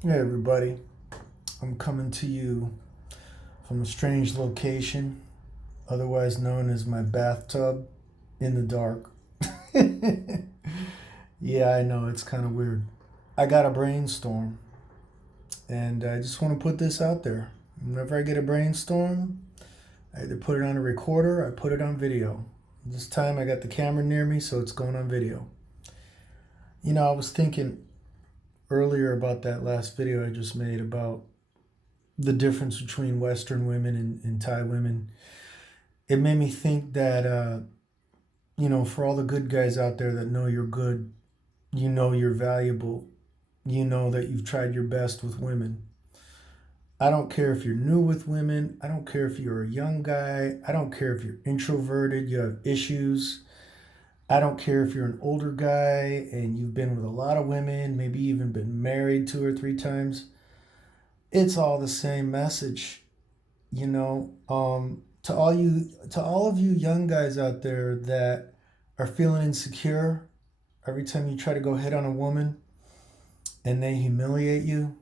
Hey everybody, I'm coming to you from a strange location, otherwise known as my bathtub in the dark. Yeah, I know, it's kind of weird. I got a brainstorm, and I just want to put this out there. Whenever I get a brainstorm, I either put it on a recorder or I put it on video. This time I got the camera near me, so it's going on video. I was thinking earlier about that last video I just made about the difference between Western women and Thai women. It made me think that, for all the good guys out there that know you're good, you know you're valuable, you know that you've tried your best with women. I don't care if you're new with women. I don't care if you're a young guy. I don't care if you're introverted, you have issues. I don't care if you're an older guy and you've been with a lot of women, maybe even been married 2 or 3 times. It's all the same message. To all of you young guys out there that are feeling insecure every time you try to go hit on a woman and they humiliate you,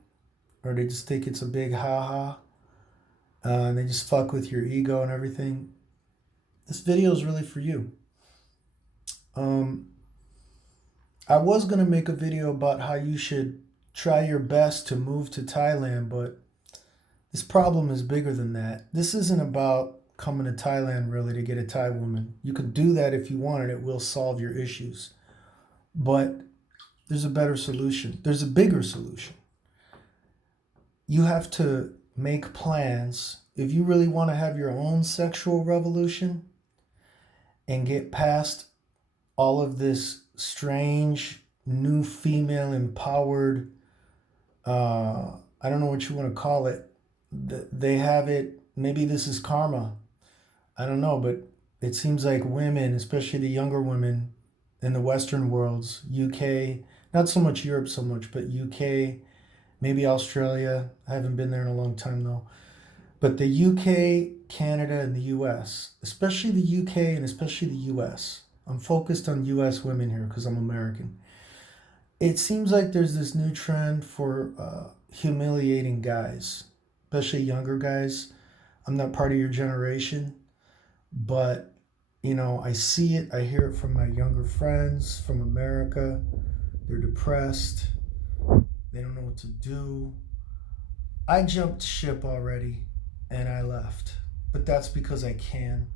or they just think it's a big ha and they just fuck with your ego and everything. This video is really for you. um I was going to make a video about how you should try your best to move to Thailand, but this problem is bigger than that. This isn't about coming to Thailand really to get a Thai woman. You could do that if you wanted. It will solve your issues. But there's a better solution. There's a bigger solution. You have to make plans. If you really want to have your own sexual revolution and get past all of this strange, new female empowered, I don't know what you want to call it. They have it. Maybe this is karma. I don't know, but it seems like women, especially the younger women in the Western worlds, UK, not so much Europe so much, but UK, maybe Australia. I haven't been there in a long time though. But the UK, Canada, and the US, especially the UK and especially the US. I'm focused on US women here because I'm American. It seems like there's this new trend for humiliating guys, especially younger guys. I'm not part of your generation, but I see it, I hear it from my younger friends from America. They're depressed, they don't know what to do. I jumped ship already and I left, but that's because I can.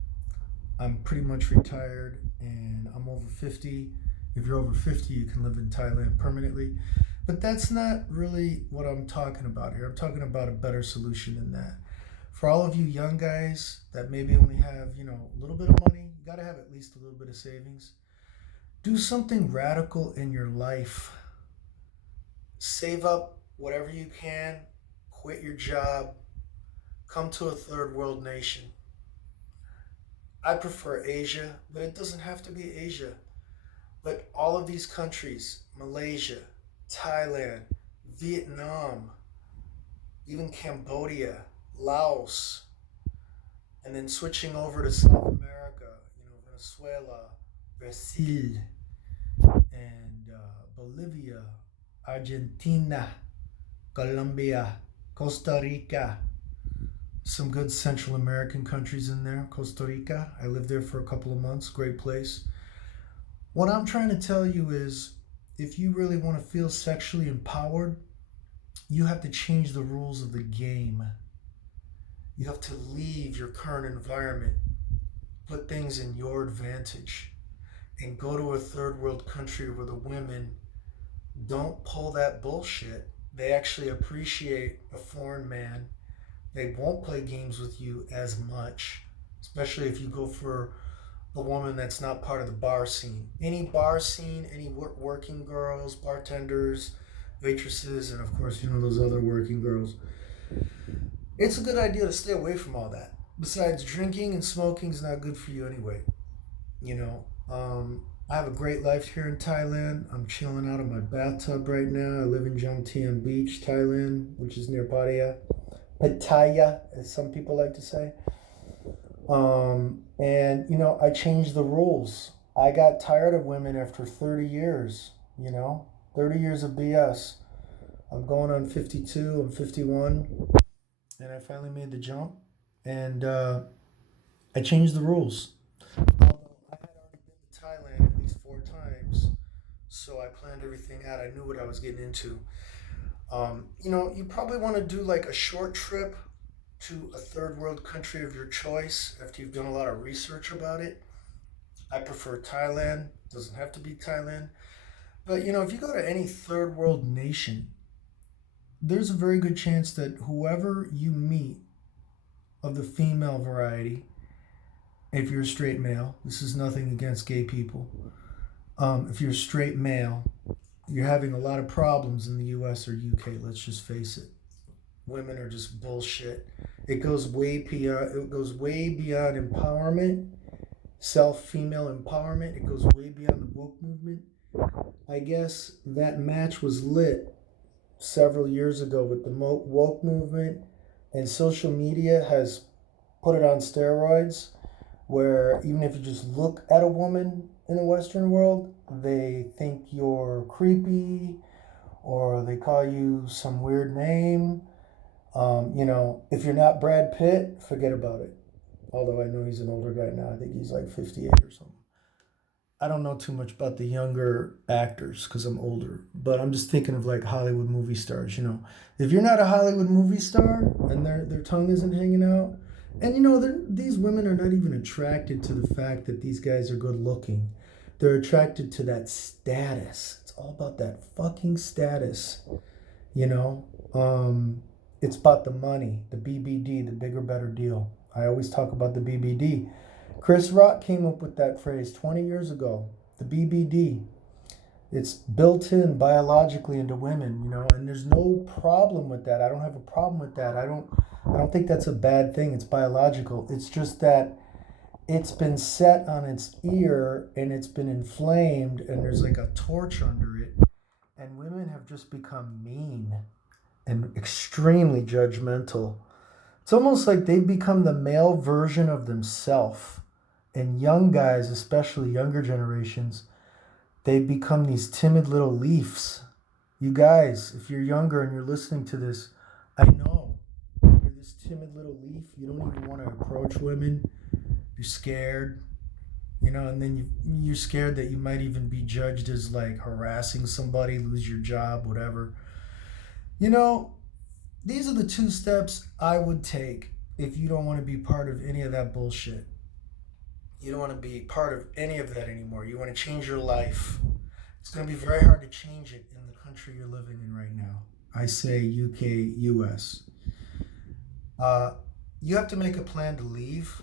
I'm pretty much retired and I'm over 50. If you're over 50, you can live in Thailand permanently. But that's not really what I'm talking about here. I'm talking about a better solution than that. For all of you young guys that maybe only have, a little bit of money, you got to have at least a little bit of savings. Do something radical in your life. Save up whatever you can, quit your job, come to a third world nation. I prefer Asia, but it doesn't have to be Asia. But all of these countries, Malaysia, Thailand, Vietnam, even Cambodia, Laos, and then switching over to South America, Venezuela, Brazil, and Bolivia, Argentina, Colombia, Costa Rica, some good Central American countries in there. Costa Rica, I lived there for a couple of months, great place. What I'm trying to tell you is if you really want to feel sexually empowered, you have to change the rules of the game. You have to leave your current environment, put things in your advantage, and go to a third world country where the women don't pull that bullshit. They actually appreciate a foreign man. They won't play games with you as much, especially if you go for a woman that's not part of the bar scene. Any bar scene, any working girls, bartenders, waitresses, and of course, those other working girls. It's a good idea to stay away from all that. Besides, drinking and smoking is not good for you anyway. You know, I have a great life here in Thailand. I'm chilling out of my bathtub right now. I live in Jomtien Beach, Thailand, which is near Pattaya. Pattaya, as some people like to say. And I changed the rules. I got tired of women after 30 years, 30 years of BS. I'm going on 52. I'm 51, and I finally made the jump, and I changed the rules. Although I had already been to Thailand at least 4 times, so I planned everything out. I knew what I was getting into. You probably want to do like a short trip to a third world country of your choice after you've done a lot of research about it. I prefer Thailand. Doesn't have to be Thailand. But if you go to any third world nation, there's a very good chance that whoever you meet of the female variety, if you're a straight male, this is nothing against gay people. If you're a straight male, you're having a lot of problems in the US or UK, let's just face it. Women are just bullshit. It goes way beyond empowerment, female empowerment. It goes way beyond the woke movement. I guess that match was lit several years ago with the woke movement, and social media has put it on steroids, where even if you just look at a woman in the Western world, they think you're creepy or they call you some weird name. If you're not Brad Pitt, forget about it. Although I know he's an older guy now. I think he's like 58 or something. I don't know too much about the younger actors because I'm older, but I'm just thinking of like Hollywood movie stars. If you're not a Hollywood movie star and their tongue isn't hanging out, and these women are not even attracted to the fact that these guys are good looking. They're attracted to that status. It's all about that fucking status. You know, it's about the money, the BBD, the bigger, better deal. I always talk about the BBD. Chris Rock came up with that phrase 20 years ago, the BBD. It's built in biologically into women, and there's no problem with that. I don't have a problem with that. I don't think that's a bad thing. It's biological. It's just that it's been set on its ear and it's been inflamed and there's like a torch under it. And women have just become mean and extremely judgmental. It's almost like they've become the male version of themselves. And young guys, especially younger generations, they've become these timid little leaves. You guys, if you're younger and you're listening to this, I know you're this timid little leaf. You don't even want to approach women. You're scared, and then you're scared that you might even be judged as like harassing somebody, lose your job, whatever. These are the 2 steps I would take if you don't want to be part of any of that bullshit. You don't want to be part of any of that anymore. You want to change your life. It's going to be very hard to change it in the country you're living in right now. I say UK, US. You have to make a plan to leave.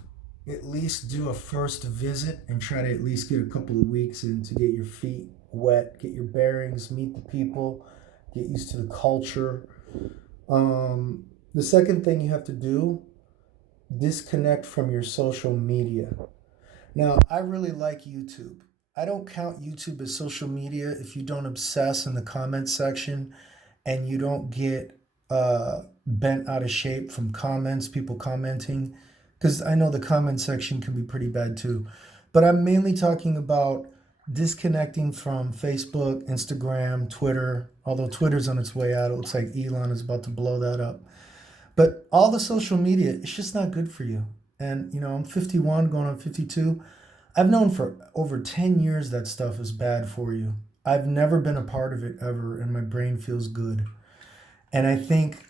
At least do a first visit and try to at least get a couple of weeks in to get your feet wet, get your bearings, meet the people, get used to the culture. The second thing you have to do, disconnect from your social media. Now, I really like YouTube. I don't count YouTube as social media if you don't obsess in the comment section and you don't get bent out of shape from comments, people commenting, because I know the comment section can be pretty bad too. But I'm mainly talking about disconnecting from Facebook, Instagram, Twitter, although Twitter's on its way out. It looks like Elon is about to blow that up. But all the social media, it's just not good for you. And, I'm 51, going on 52. I've known for over 10 years that stuff is bad for you. I've never been a part of it ever, and my brain feels good. And I think,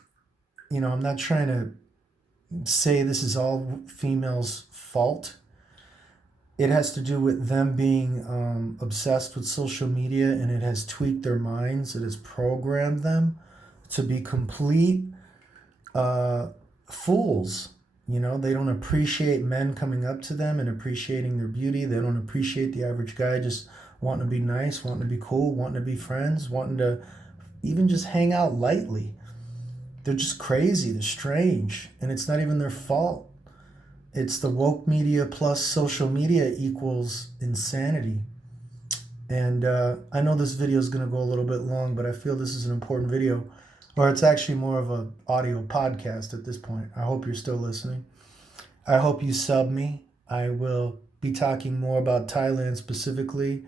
I'm not trying to say this is all females' fault. It has to do with them being obsessed with social media, and it has tweaked their minds. It has programmed them to be complete fools. They don't appreciate men coming up to them and appreciating their beauty. They don't appreciate the average guy just wanting to be nice, wanting to be cool, wanting to be friends, wanting to even just hang out lightly. They're just crazy. They're strange. And it's not even their fault. It's the woke media plus social media equals insanity. And I know this video is going to go a little bit long, but I feel this is an important video. Or it's actually more of an audio podcast at this point. I hope you're still listening. I hope you sub me. I will be talking more about Thailand specifically.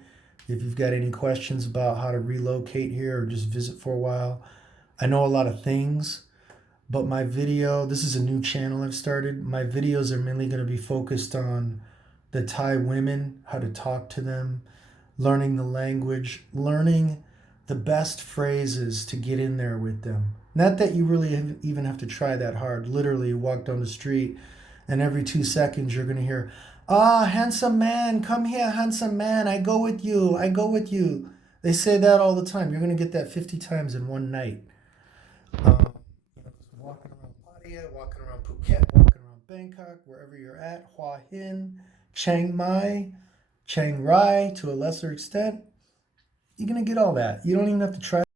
If you've got any questions about how to relocate here or just visit for a while, I know a lot of things, but my video, this is a new channel I've started. My videos are mainly going to be focused on the Thai women, how to talk to them, learning the language, learning the best phrases to get in there with them. Not that you really even have to try that hard. Literally, you walk down the street and every 2 seconds you're going to hear, "Ah, handsome man, come here, handsome man. I go with you. I go with you." They say that all the time. You're going to get that 50 times in one night. Walking around Pattaya, walking around Phuket, walking around Bangkok, wherever you're at, Hua Hin, Chiang Mai, Chiang Rai to a lesser extent, you're going to get all that. You don't even have to try.